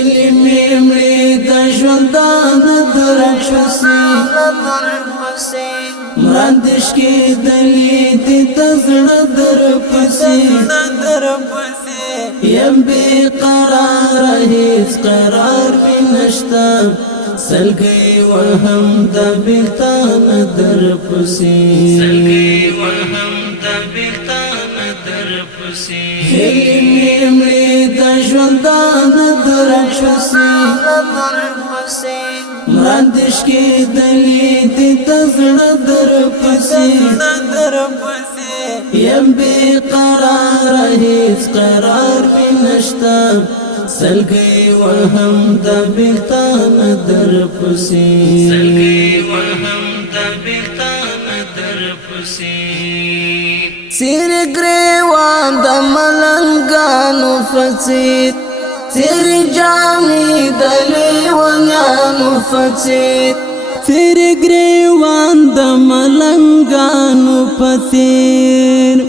هلی میمړي د ژوندان درپسې مراندش کې دلی دې تزړه درپسې یم بے قرار هیڅ قرار بنشتا سلګي وهم د بیلتان درپسې هلی میمړي د ژوندان درپسې مراندش کې دلی دې تزړه درپسې یم بے قرار هیڅ قرار بنشتا سلګي وهم د بیلتان درپسې سیر گریوان د ملنګانو فسید سیر جامی د لیونیانو فسید سیر گریوان د ملنګانو فسید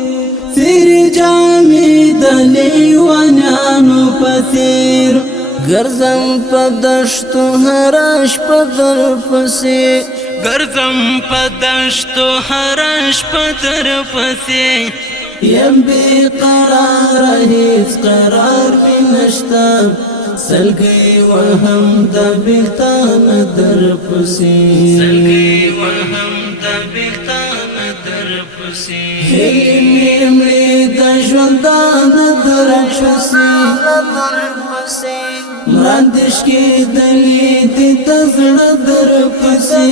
سیر جامی د لیونیانو فسید ګرځم په دشتو هرش په در پسې ګرځم په دشتو هرش په در پسې یم بے قرار هیڅ قرار بنشتا سلګي وهم د بیلتان درپسې هلی میمړي د ژوندان درپسې مراندش کې دلی دې تزړه درپسې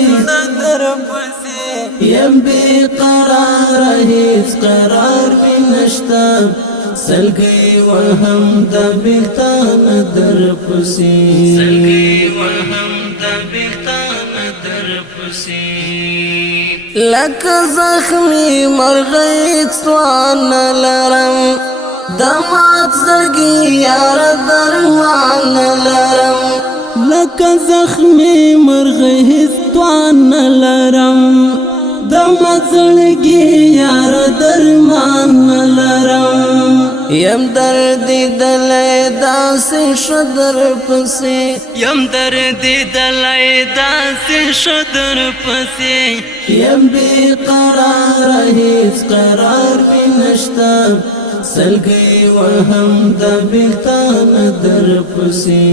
یم بے قرار هیڅ قرار بنشتا سلګي وهم د بیلتان درپسې لکه زخمی مرغی سوان لرم دمات زړګي یار درمان لرم لکه زخمی مرغی هستوان لرم دمات زړګي یار درمان لرم یم درد دلای داسې شدر پسې یم درد دلای داسې شدر پسې یم بے قرار هیڅ قرار بنشتا سلګي وهم د بیلتان درپسې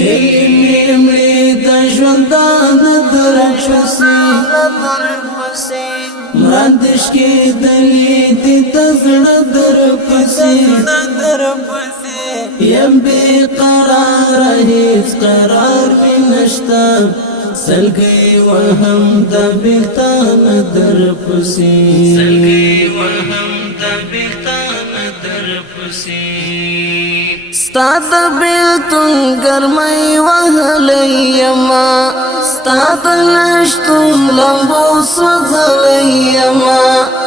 هلی میمړي د ژوندان درپسې مراندش کې دلی دې تزړه درپسې یم بے قرار هیڅ قرار بنشتا سلګي وهم د بیلتان درپسې ستا د بیلتون ګرمۍ وهلی یما ستا د نشتون لمبو سوځلی یما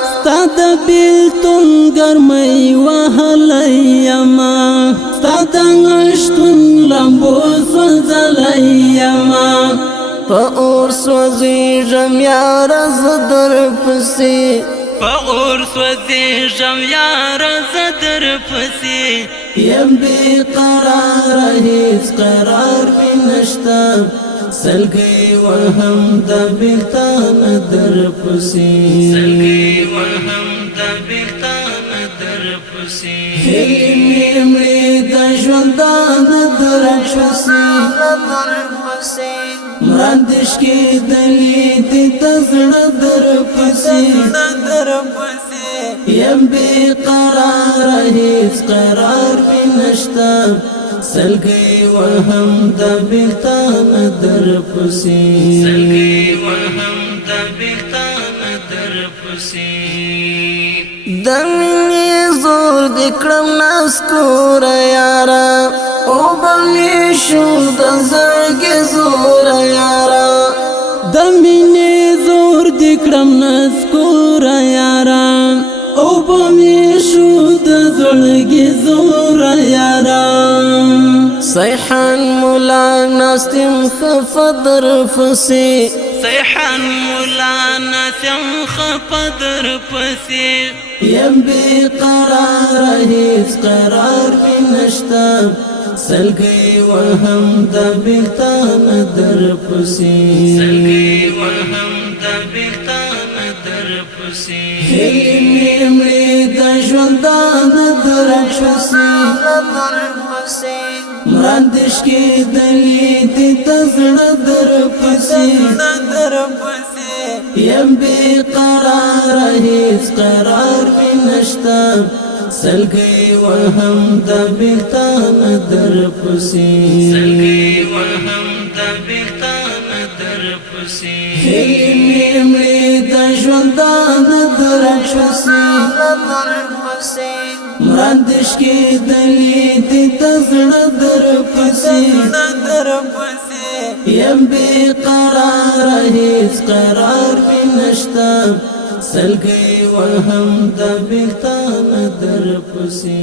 ستا د بیلتون ګرمۍ وهلی یما ستا د نشتون لمبو سوځلی یما په اور سوځېږم یاره زه درپسې په اور سوځېږم یاره زه درپسې یم بے قرار هیڅ قرار بنشتا سلګي وهم د بیلتان درپسې هلی میمړي د ژوندان درپسې مراندش کې دلی دې تزړه درپسې یم بے قرار هیڅ قرار بنشتا سلګي وهم د بیلتان درپسې د مینې زور دې کړم نسکور یاره او به مې شو د زړګي زور یاره د مینې زور دې کړم نسکور یاره او به مې شو د زړګي زور یاره صیحان مولا ناستم خفدر فسی سیحان مولانا سیم خپدر پسی یم بی قرار هیڅ قرار بنشتا سلګي وهم د بیلتان در پسی سلګي وهم د بیلتان در پسی هلی مړي د ژوندان در پسی مراندش کې دلی د زړه در پسی یم بی قرار هیڅ قرار بنشتا سلګي وهم د بیلتان در پسی سلګي وهم د بیلتان در پسی هلی مړي د ژوندان در پسی مراندش کې دلی د زړه در پسی یم بی قرار هیڅ قرار بنشتا سلګي وهم د بیلتان در پسی